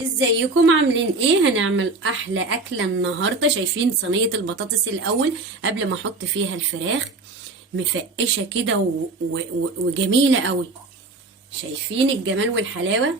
ازيكم عاملين ايه؟ هنعمل احلى اكله النهارده. شايفين صينيه البطاطس الاول قبل ما احط فيها الفراخ؟ مفقشه كده وجميله قوي. شايفين الجمال والحلاوه؟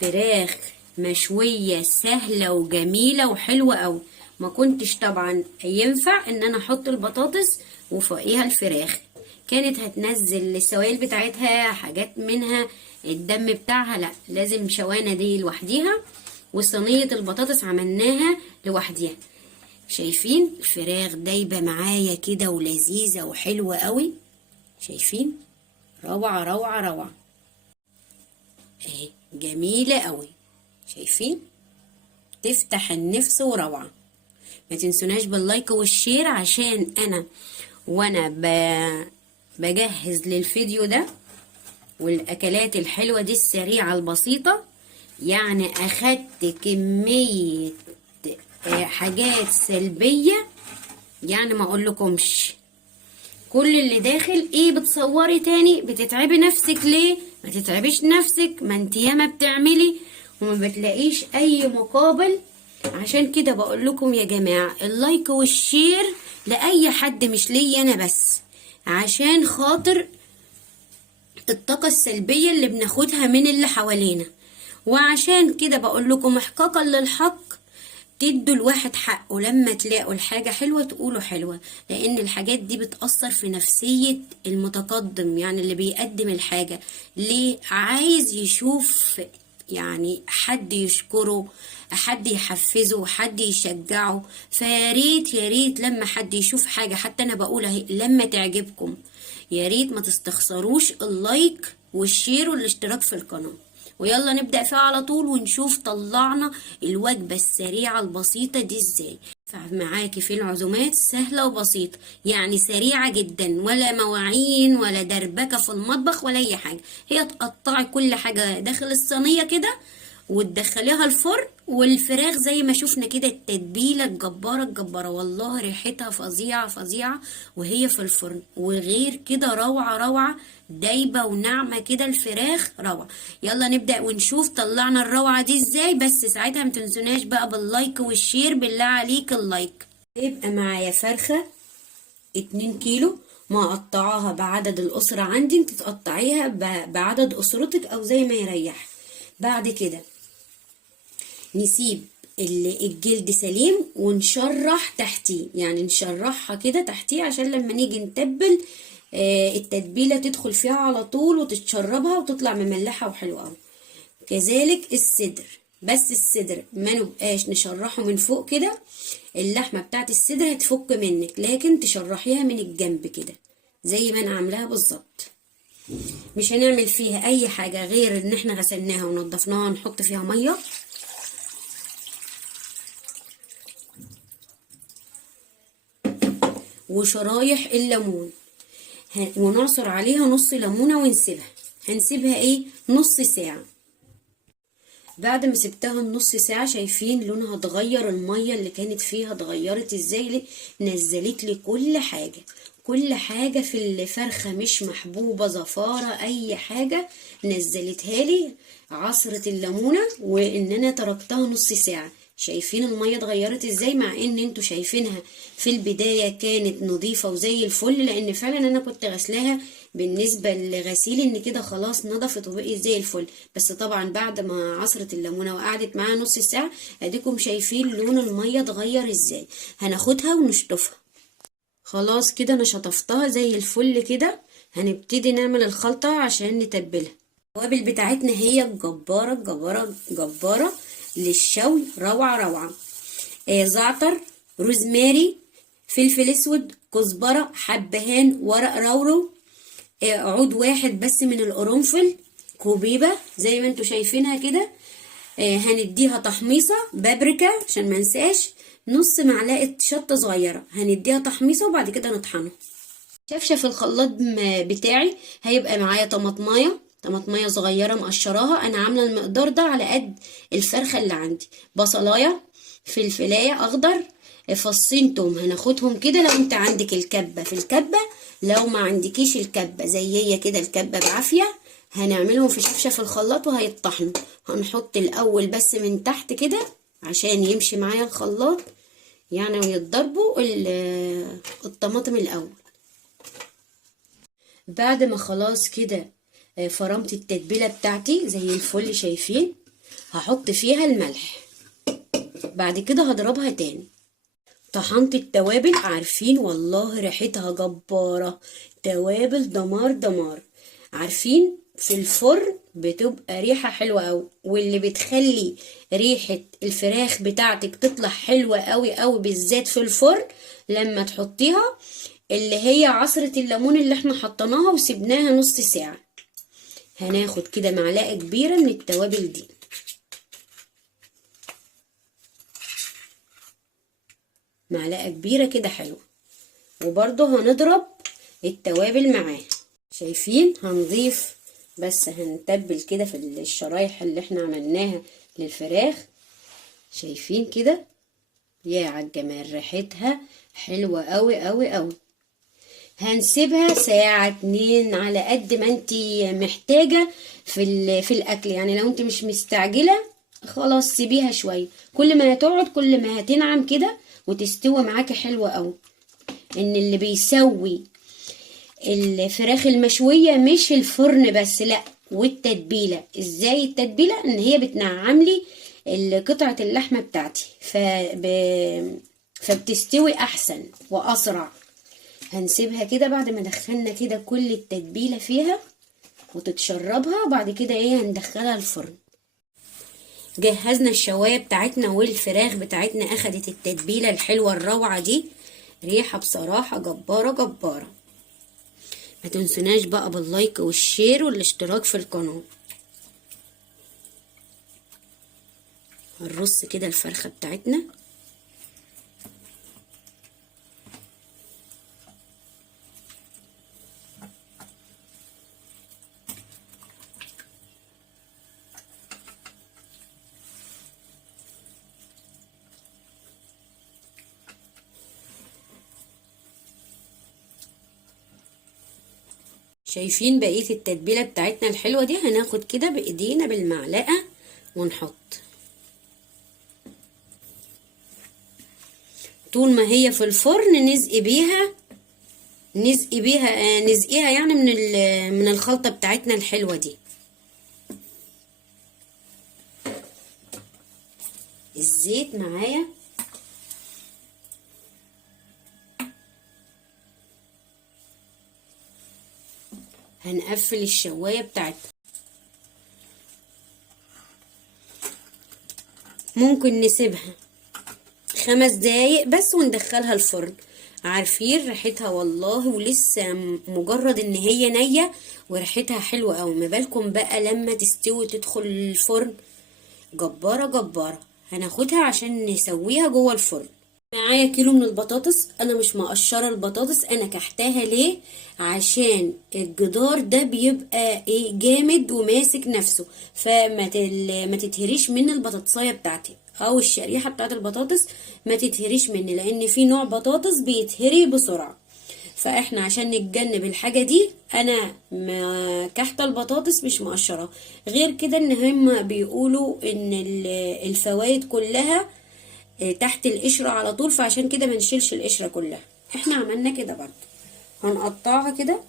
فراخ مشويه سهله وجميله وحلوه قوي. ما كنتش طبعا ينفع ان انا احط البطاطس وفوقيها الفراخ، كانت هتنزل السوائل بتاعتها، حاجات منها الدم بتاعها. لا، لازم شوانه دي لوحديها وصينيه البطاطس عملناها لوحديها. شايفين الفراخ دايبه معايا كده ولذيذه وحلوه قوي؟ شايفين؟ روعه روعه روعه اهي، جميله قوي. شايفين؟ تفتح النفس وروعه. ما تنسوناش باللايك والشير، عشان وانا بجهز للفيديو ده والاكلات الحلوه دي السريعه البسيطه، يعني اخدت كميه حاجات سلبيه يعني ما اقولكمش. كل اللي داخل ايه؟ بتصوري تاني؟ بتتعبي نفسك ليه؟ ما تتعبيش نفسك، ما انت ياما بتعملي وما بتلاقيش اي مقابل. عشان كده بقول لكم يا جماعه اللايك والشير لاي حد، مش ليا انا بس، عشان خاطر الطاقة السلبية اللي بناخدها من اللي حوالينا. وعشان كده بقول لكم احقاقا للحق، تدوا الواحد حقه لما تلاقوا الحاجة حلوة تقولوا حلوة، لأن الحاجات دي بتأثر في نفسية المتقدم، يعني اللي بيقدم الحاجة ليه عايز يشوف يعني حد يشكره، حد يحفزه، حد يشجعه. فياريت ياريت لما حد يشوف حاجة، حتى أنا بقول اهي لما تعجبكم يا ريت ما تستخسروش اللايك والشير والاشتراك في القناة. ويلا نبدأ فيها على طول ونشوف طلعنا الوجبة السريعة البسيطة دي ازاي. معاكي في العزومات سهلة وبسيطة، يعني سريعة جدا، ولا مواعين ولا دربكة في المطبخ ولا اي حاجة. هي تقطعي كل حاجة داخل الصينية كده وتدخليها الفرن، والفراخ زي ما شفنا كده التتبيله الجباره الجباره، والله ريحتها فظيعه فظيعه وهي في الفرن. وغير كده روعه روعه، دايبه وناعمه كده الفراخ روعه. يلا نبدا ونشوف طلعنا الروعه دي ازاي. بس ساعتها متنسوناش بقى باللايك والشير، بالله عليك اللايك. يبقى معايا فرخه 2 كيلو مقطعاها بعدد الاسره عندي، انت تقطعيها بعدد اسرتك او زي ما يريح. بعد كده نسيب الجلد سليم ونشرح تحتيه، يعني نشرحها كده تحتيه عشان لما نيجي نتبل التتبيلة تدخل فيها على طول وتتشربها وتطلع مملحة وحلوة قوي. كذلك الصدر، بس الصدر ما نبقاش نشرحه من فوق كده، اللحمة بتاعت الصدر هتفك منك، لكن تشرحيها من الجنب كده زي ما انا عاملاها بالظبط. مش هنعمل فيها اي حاجة غير ان احنا غسلناها ونضفناها، نحط فيها مية وشرايح الليمون، ونعصر عليها نص ليمونة ونسيبها. هنسيبها ايه؟ نص ساعة. بعد ما سبتها النص ساعة شايفين لونها اتغير؟ المية اللي كانت فيها اتغيرت ازاي؟ نزلت لي كل حاجة، كل حاجة في الفرخة، مش محبوبة زفارة اي حاجة، نزلتها لي عصرة الليمونة وان انا تركتها نص ساعة. شايفين المية اتغيرت ازاي؟ مع ان انتوا شايفينها في البداية كانت نظيفة وزي الفل، لان فعلا انا كنت غسلاها بالنسبة لغسيل ان كده خلاص نضفت وبقيت زي الفل. بس طبعا بعد ما عصرت الليمونة وقعدت معاها نص ساعة، اديكم شايفين لون المية اتغير ازاي. هناخدها ونشطفها. خلاص كده انا شطفتها زي الفل كده. هنبتدي نعمل الخلطة عشان نتبلها. التوابل بتاعتنا هي الجبارة الجبارة الجبارة للشوي، روعة روعة. زعتر، روزماري، فلفل اسود، كزبرة، حبهان، ورق لورا، عود واحد بس من القرنفل، كوبيبة زي ما انتوا شايفينها كده. هنديها تحميصة بابريكا عشان ما انساش، نص معلقة شطة صغيرة هنديها تحميصة وبعد كده نطحنها. شفشة في الخلاط بتاعي هيبقى معايا طماطمية صغيرة مقشراها، انا عاملة المقدار ده على قد الفرخة اللي عندي. بصلاية، فلفلاية اخضر، فصين توم هناخدهم كده. لو انت عندك الكبة في الكبة، لو ما عندكيش الكبة زي هي كده الكبة بعافية، هنعملهم في شفشة في الخلاط وهيطحنوا. هنحط الاول بس من تحت كده عشان يمشي معايا الخلاط يعني، ويتضربوا الطماطم الاول. بعد ما خلاص كده فرمت التتبيله بتاعتي زي الفل شايفين، هحط فيها الملح. بعد كده هضربها تاني. طحنت التوابل، عارفين والله ريحتها جبارة، توابل دمار دمار. عارفين في الفرن بتبقى ريحة حلوة أوي، واللي بتخلي ريحة الفراخ بتاعتك تطلع حلوة أوي أوي بالذات في الفرن لما تحطيها اللي هي عصرة الليمون اللي احنا حطيناها وسبناها نص ساعة. هناخد كده معلقة كبيرة من التوابل دي، معلقة كبيرة كده حلوة. وبرضه هنضرب التوابل معاه. شايفين هنضيف بس هنتبل كده في الشرايح اللي احنا عملناها للفراخ. شايفين كده يا عالجمال، ريحتها حلوة قوي قوي قوي. هنسيبها ساعة 2 على قد ما انتي محتاجة في الاكل يعني. لو انت مش مستعجلة خلاص سيبيها شوية، كل ما هتقعد كل ما هتنعم كده وتستوي معاكي حلوة قوي. ان اللي بيسوي الفراخ المشوية مش الفرن بس، لا، والتتبيلة. ازاي التتبيلة؟ ان هي بتنعم لي قطعة اللحمة بتاعتي فبتستوي احسن واسرع. هنسيبها كده بعد ما دخلنا كده كل التتبيلة فيها وتتشربها. بعد كده ايه هندخلها الفرن. جهزنا الشواية بتاعتنا والفراخ بتاعتنا اخدت التتبيلة الحلوة الروعة دي، ريحة بصراحة جبارة جبارة. ما تنسوناش بقى باللايك والشير والاشتراك في القناة. هنرص كده الفرخة بتاعتنا. شايفين بقية التتبيلة بتاعتنا الحلوة دي؟ هناخد كده بايدينا بالمعلقة ونحط طول ما هي في الفرن نسقيها يعني من الخلطة بتاعتنا الحلوة دي. الزيت معايا هنقفل الشواية بتاعتنا. ممكن نسيبها 5 دقايق بس وندخلها الفرن. عارفين ريحتها والله ولسه مجرد ان هي نية وريحتها حلوة اوي، ما بالكم بقى لما تستوي تدخل الفرن، جبارة جبارة. هناخدها عشان نسويها جوه الفرن. معايا كيلو من البطاطس. انا مش مقشره البطاطس، انا كحتاها ليه؟ عشان الجدار ده بيبقى ايه جامد وماسك نفسه، ما تتهريش من البطاطسايه بتاعتي او الشريحه بتاعت البطاطس، ما تتهريش مني، لان في نوع بطاطس بيتهري بسرعه. فاحنا عشان نتجنب الحاجه دي انا ما كحت البطاطس مش مقشره. غير كده ان هم بيقولوا ان الفوائد كلها تحت القشرة على طول، فعشان كده ما نشيلش القشرة كلها. احنا عملنا كده برضو. هنقطعها كده،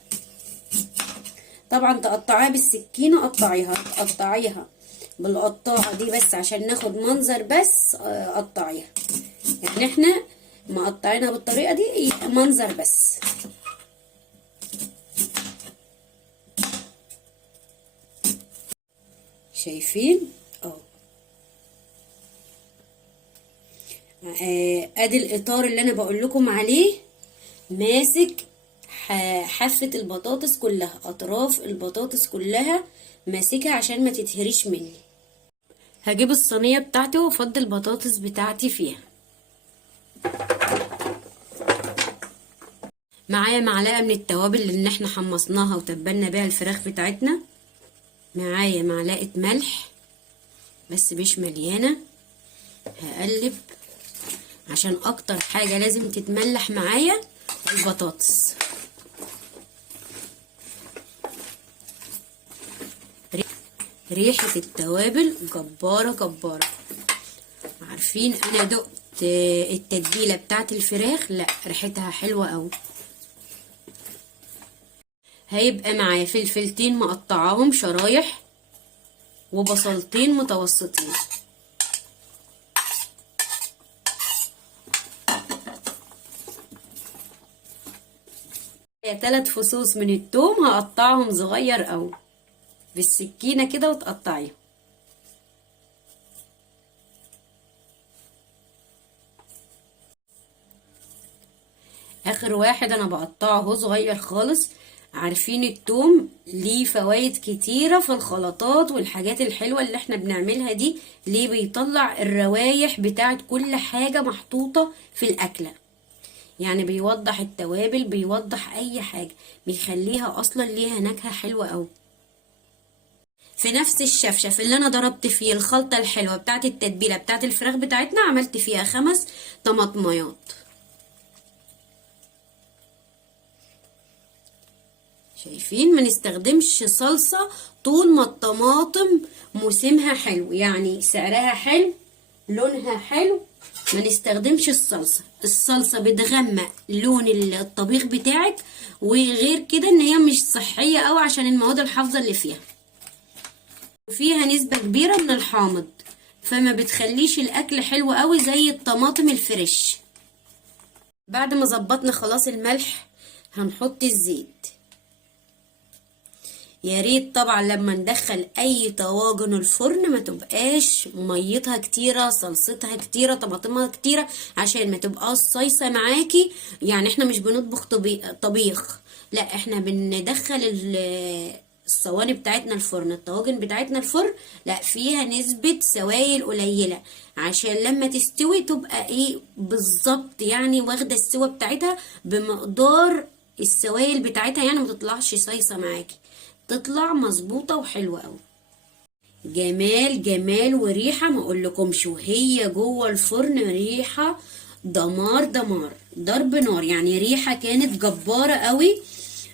طبعا تقطعيها بالسكينة قطعيها بالقطاعة دي بس عشان ناخد منظر بس. قطعيها يعني، احنا مقطعينها بالطريقة دي منظر بس. شايفين اهو. ادي الاطار اللي انا بقول لكم عليه ماسك حافة البطاطس كلها، اطراف البطاطس كلها ماسكها عشان ما تتهريش مني. هجيب الصينية بتاعتي وافضي البطاطس بتاعتي فيها. معايا معلقة من التوابل اللي احنا حمصناها وتبلنا بيها الفراخ بتاعتنا. معايا معلقة ملح بس مش مليانة. هقلب عشان اكتر حاجة لازم تتملح معايا البطاطس. ريحة التوابل جبارة جبارة. عارفين انا دقت التتبيلة بتاعت الفراخ، لا ريحتها حلوة قوي. هيبقى معايا فلفلتين مقطعاهم شرايح وبصلتين متوسطين. 3 فصوص من التوم هقطعهم صغير قوي بالسكينة كده وتقطعيهم. اخر واحد انا بقطعه صغير خالص. عارفين التوم ليه فوائد كتيرة في الخلطات والحاجات الحلوة اللي احنا بنعملها دي. ليه؟ بيطلع الروايح بتاعت كل حاجة محطوطة في الاكلة، يعني بيوضح التوابل، بيوضح اي حاجة، بيخليها اصلا ليها نكهة حلوة قوي. في نفس الشفشف اللي انا ضربت فيه الخلطة الحلوة بتاعت التتبيلة بتاعت الفراخ بتاعتنا، عملت فيها 5 طماطميات. شايفين؟ ما نستخدمش صلصة طول ما الطماطم موسمها حلو، يعني سعرها حلو، لونها حلو. ما نستخدمش الصلصة بتغمق لون الطبيخ بتاعك، وغير كده ان هي مش صحية قوي عشان المواد الحافظة اللي فيها نسبة كبيرة من الحامض، فما بتخليش الاكل حلو قوي زي الطماطم الفريش. بعد ما ظبطنا خلاص الملح، هنحط الزيت. يا ريت طبعا لما ندخل اي طواجن الفرن ما تبقاش ميتها كتيره، صلصتها كتيره، طماطمها كتيره، عشان ما تبقاش صيصه معاكي. يعني احنا مش بنطبخ طبيخ، لا احنا بندخل الصواني بتاعتنا الفرن، الطواجن بتاعتنا الفرن، لا فيها نسبه سوائل قليله، عشان لما تستوي تبقى ايه بالظبط، يعني واخده السوا بتاعتها بمقدار السوائل بتاعتها، يعني ما تطلعش صيصه معاكي، تطلع مظبوطه وحلوه قوي. جمال جمال وريحه ما اقولكمش، وهي جوه الفرن ريحه دمار دمار ضرب نار، يعني ريحه كانت جباره قوي.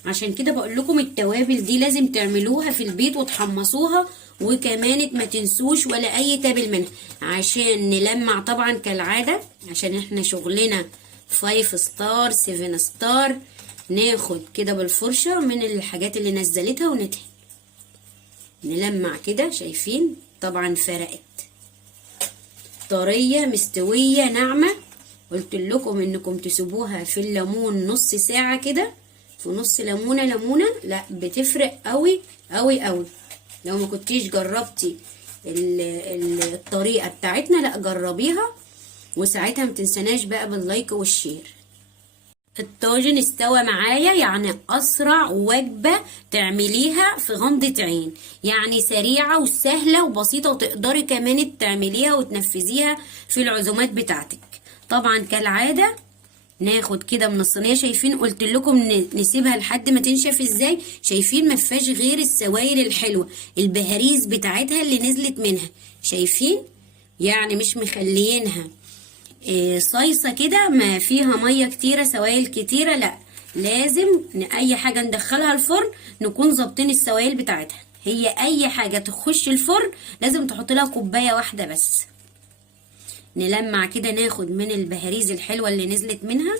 عشان كده بقول لكم التوابل دي لازم تعملوها في البيت وتحمصوها، وكمان ما تنسوش ولا اي تابل منها، عشان نلمع طبعا كالعاده، عشان احنا شغلنا 5 ستار 7 ستار. ناخد كده بالفرشة من الحاجات اللي نزلتها وندهن، نلمع كده. شايفين؟ طبعا فرقت طرية مستوية ناعمة. قلت لكم انكم تسيبوها في الليمون نص ساعة كده، في نص ليمونة، لا بتفرق قوي قوي قوي. لو ما كنتيش جربتي الطريقة بتاعتنا، لا جربيها، وساعتها ما تنسناش بقى باللايك والشير. الطاجن استوى معايا، يعني اسرع وجبة تعمليها في غمضة عين، يعني سريعة وسهلة وبسيطة، وتقدري كمان تعمليها وتنفذيها في العزومات بتاعتك. طبعا كالعادة ناخد كده من الصينية. شايفين؟ قلت لكم نسيبها لحد ما تنشف ازاي. شايفين؟ ما فيهاش غير السوائل الحلوة، البهاريز بتاعتها اللي نزلت منها. شايفين؟ يعني مش مخليينها صيصة كده ما فيها مية كتيرة سوائل كتيرة، لا لازم اي حاجة ندخلها الفرن نكون ظابطين السوائل بتاعتها. هي اي حاجة تخش الفرن لازم تحط لها كوباية واحدة بس. نلمع كده، ناخد من البهاريز الحلوة اللي نزلت منها.